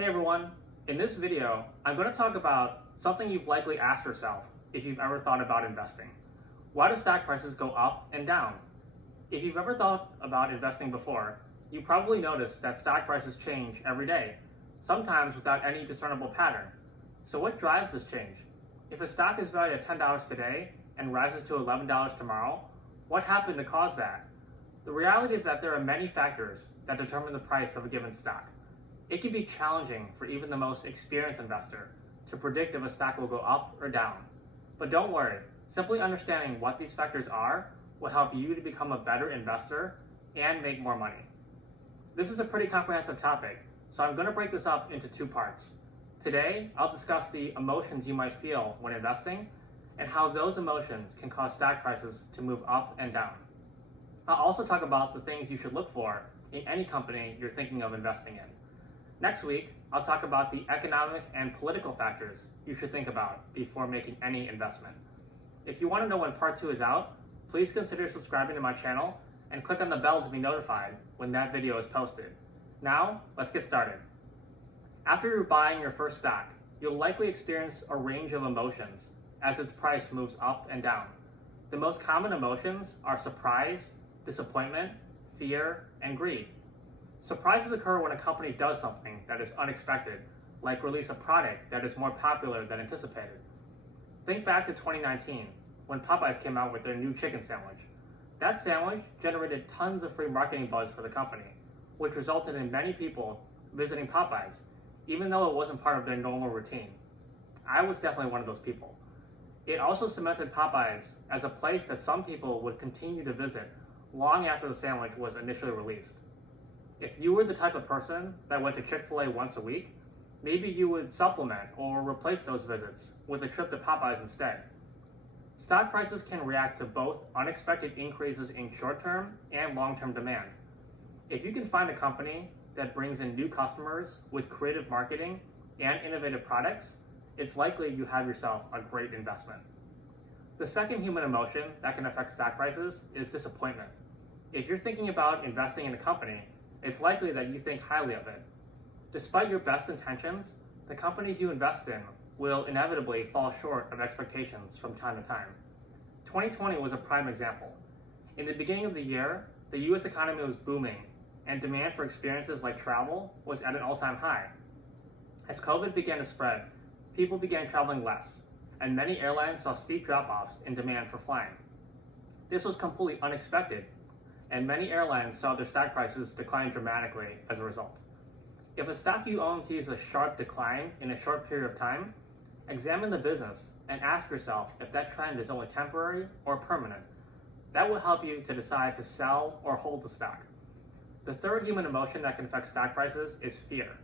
Hey everyone, in this video, I'm going to talk about something you've likely asked yourself if you've ever thought about investing. Why do stock prices go up and down? If you've ever thought about investing before, you probably noticed that stock prices change every day, sometimes without any discernible pattern. So what drives this change? If a stock is valued at $10 today and rises to $11 tomorrow, what happened to cause that? The reality is that there are many factors that determine the price of a given stock. It can be challenging for even the most experienced investor to predict if a stock will go up or down. But don't worry, simply understanding what these factors are will help you to become a better investor and make more money. This is a pretty comprehensive topic, so I'm going to break this up into two parts. Today, I'll discuss the emotions you might feel when investing and how those emotions can cause stock prices to move up and down. I'll also talk about the things you should look for in any company you're thinking of investing in. Next week, I'll talk about the economic and political factors you should think about before making any investment. If you want to know when part 2 is out, please consider subscribing to my channel and click on the bell to be notified when that video is posted. Now, let's get started. After you're buying your first stock, you'll likely experience a range of emotions as its price moves up and down. The most common emotions are surprise, disappointment, fear, and greed. Surprises occur when a company does something that is unexpected, like release a product that is more popular than anticipated. Think back to 2019, when Popeyes came out with their new chicken sandwich. That sandwich generated tons of free marketing buzz for the company, which resulted in many people visiting Popeyes, even though it wasn't part of their normal routine. I was definitely one of those people. It also cemented Popeyes as a place that some people would continue to visit long after the sandwich was initially released. If you were the type of person that went to Chick-fil-A once a week, maybe you would supplement or replace those visits with a trip to Popeyes instead. Stock prices can react to both unexpected increases in short-term and long-term demand. If you can find a company that brings in new customers with creative marketing and innovative products, it's likely you have yourself a great investment. The second human emotion that can affect stock prices is disappointment. If you're thinking about investing in a company, it's likely that you think highly of it. Despite your best intentions, the companies you invest in will inevitably fall short of expectations from time to time. 2020 was a prime example. In the beginning of the year, the US economy was booming, and demand for experiences like travel was at an all-time high. As COVID began to spread, people began traveling less, and many airlines saw steep drop-offs in demand for flying. This was completely unexpected, and many airlines saw their stock prices decline dramatically as a result. If a stock you own sees a sharp decline in a short period of time, examine the business and ask yourself if that trend is only temporary or permanent. That will help you to decide to sell or hold the stock. The third human emotion that can affect stock prices is fear.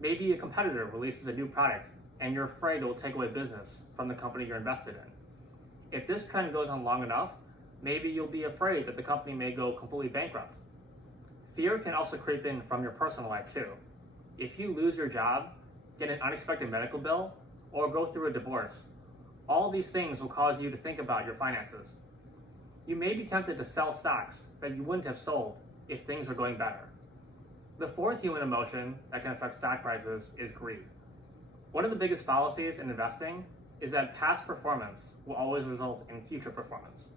Maybe a competitor releases a new product and you're afraid it will take away business from the company you're invested in. If this trend goes on long enough, maybe you'll be afraid that the company may go completely bankrupt. Fear can also creep in from your personal life too. If you lose your job, get an unexpected medical bill, or go through a divorce, all these things will cause you to think about your finances. You may be tempted to sell stocks that you wouldn't have sold if things were going better. The fourth human emotion that can affect stock prices is greed. One of the biggest fallacies in investing is that past performance will always result in future performance.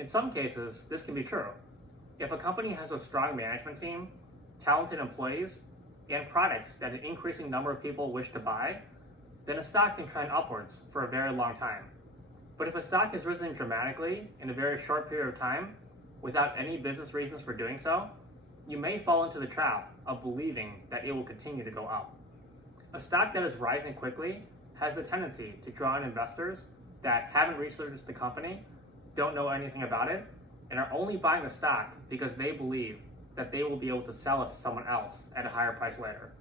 In some cases, this can be true. If a company has a strong management team, talented employees, and products that an increasing number of people wish to buy, then a stock can trend upwards for a very long time. But if a stock has risen dramatically in a very short period of time, without any business reasons for doing so, you may fall into the trap of believing that it will continue to go up. A stock that is rising quickly has the tendency to draw in investors that haven't researched the company, don't know anything about it, and are only buying the stock because they believe that they will be able to sell it to someone else at a higher price later.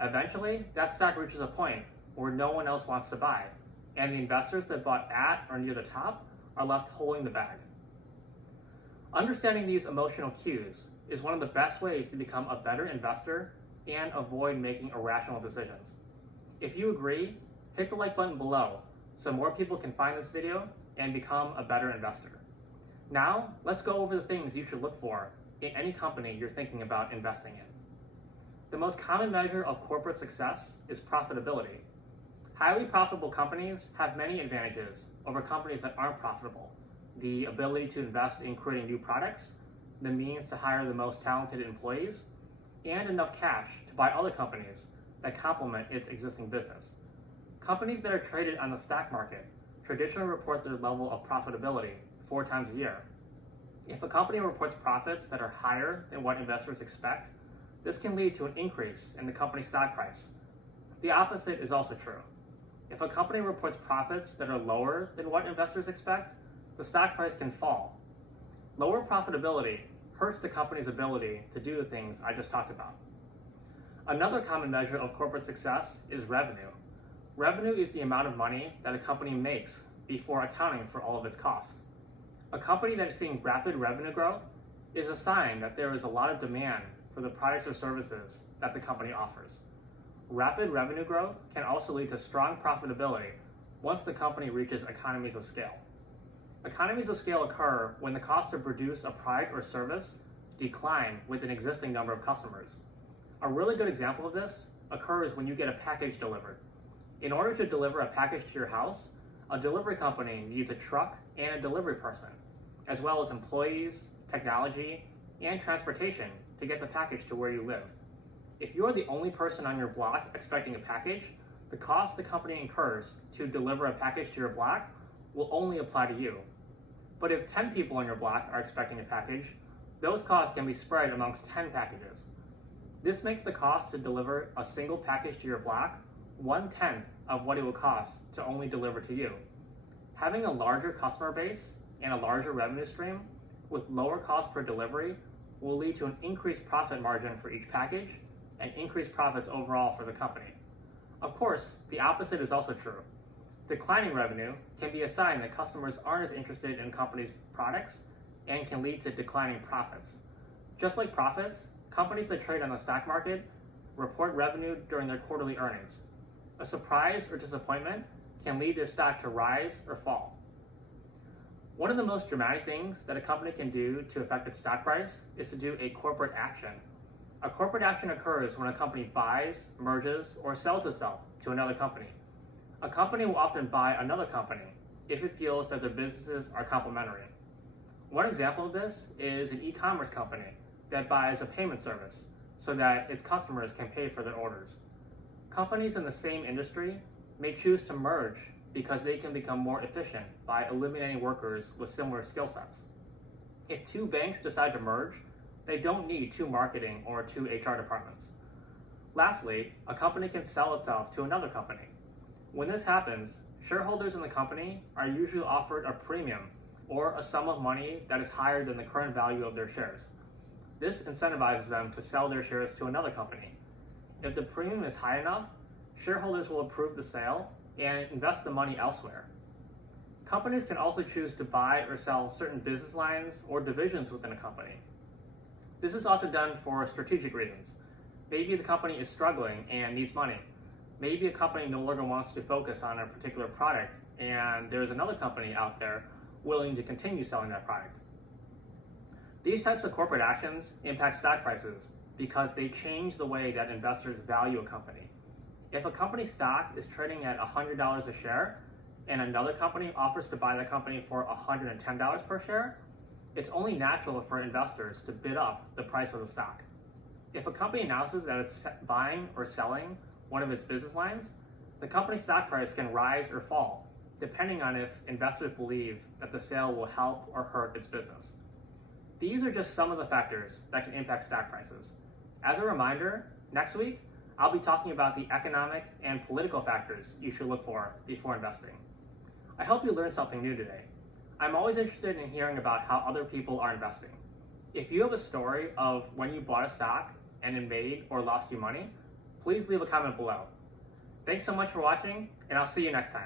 Eventually, that stock reaches a point where no one else wants to buy, and the investors that bought at or near the top are left holding the bag. Understanding these emotional cues is one of the best ways to become a better investor and avoid making irrational decisions. If you agree, hit the like button below so more people can find this video and become a better investor. Now, let's go over the things you should look for in any company you're thinking about investing in. The most common measure of corporate success is profitability. Highly profitable companies have many advantages over companies that aren't profitable. The ability to invest in creating new products, the means to hire the most talented employees, and enough cash to buy other companies that complement its existing business. Companies that are traded on the stock market traditionally report their level of profitability 4 times a year. If a company reports profits that are higher than what investors expect, this can lead to an increase in the company's stock price. The opposite is also true. If a company reports profits that are lower than what investors expect, the stock price can fall. Lower profitability hurts the company's ability to do the things I just talked about. Another common measure of corporate success is revenue. Revenue is the amount of money that a company makes before accounting for all of its costs. A company that is seeing rapid revenue growth is a sign that there is a lot of demand for the products or services that the company offers. Rapid revenue growth can also lead to strong profitability once the company reaches economies of scale. Economies of scale occur when the cost to produce a product or service decline with an existing number of customers. A really good example of this occurs when you get a package delivered. In order to deliver a package to your house, a delivery company needs a truck and a delivery person, as well as employees, technology, and transportation to get the package to where you live. If you are the only person on your block expecting a package, the cost the company incurs to deliver a package to your block will only apply to you. But if 10 people on your block are expecting a package, those costs can be spread amongst 10 packages. This makes the cost to deliver a single package to your block 1/10 of what it will cost to only deliver to you. Having a larger customer base and a larger revenue stream with lower cost per delivery will lead to an increased profit margin for each package and increased profits overall for the company. Of course, the opposite is also true. Declining revenue can be a sign that customers aren't as interested in a company's products and can lead to declining profits. Just like profits, companies that trade on the stock market report revenue during their quarterly earnings. A surprise or disappointment can lead their stock to rise or fall. One of the most dramatic things that a company can do to affect its stock price is to do a corporate action. A corporate action occurs when a company buys, merges, or sells itself to another company. A company will often buy another company if it feels that their businesses are complementary. One example of this is an e-commerce company that buys a payment service so that its customers can pay for their orders. Companies in the same industry may choose to merge because they can become more efficient by eliminating workers with similar skill sets. If 2 banks decide to merge, they don't need 2 marketing or 2 HR departments. Lastly, a company can sell itself to another company. When this happens, shareholders in the company are usually offered a premium or a sum of money that is higher than the current value of their shares. This incentivizes them to sell their shares to another company. If the premium is high enough, shareholders will approve the sale and invest the money elsewhere. Companies can also choose to buy or sell certain business lines or divisions within a company. This is often done for strategic reasons. Maybe the company is struggling and needs money. Maybe a company no longer wants to focus on a particular product and there's another company out there willing to continue selling that product. These types of corporate actions impact stock prices because they change the way that investors value a company. If a company's stock is trading at $100 a share and another company offers to buy the company for $110 per share, it's only natural for investors to bid up the price of the stock. If a company announces that it's buying or selling one of its business lines, the company's stock price can rise or fall, depending on if investors believe that the sale will help or hurt its business. These are just some of the factors that can impact stock prices. As a reminder, next week, I'll be talking about the economic and political factors you should look for before investing. I hope you learned something new today. I'm always interested in hearing about how other people are investing. If you have a story of when you bought a stock and it made or lost you money, please leave a comment below. Thanks so much for watching, and I'll see you next time.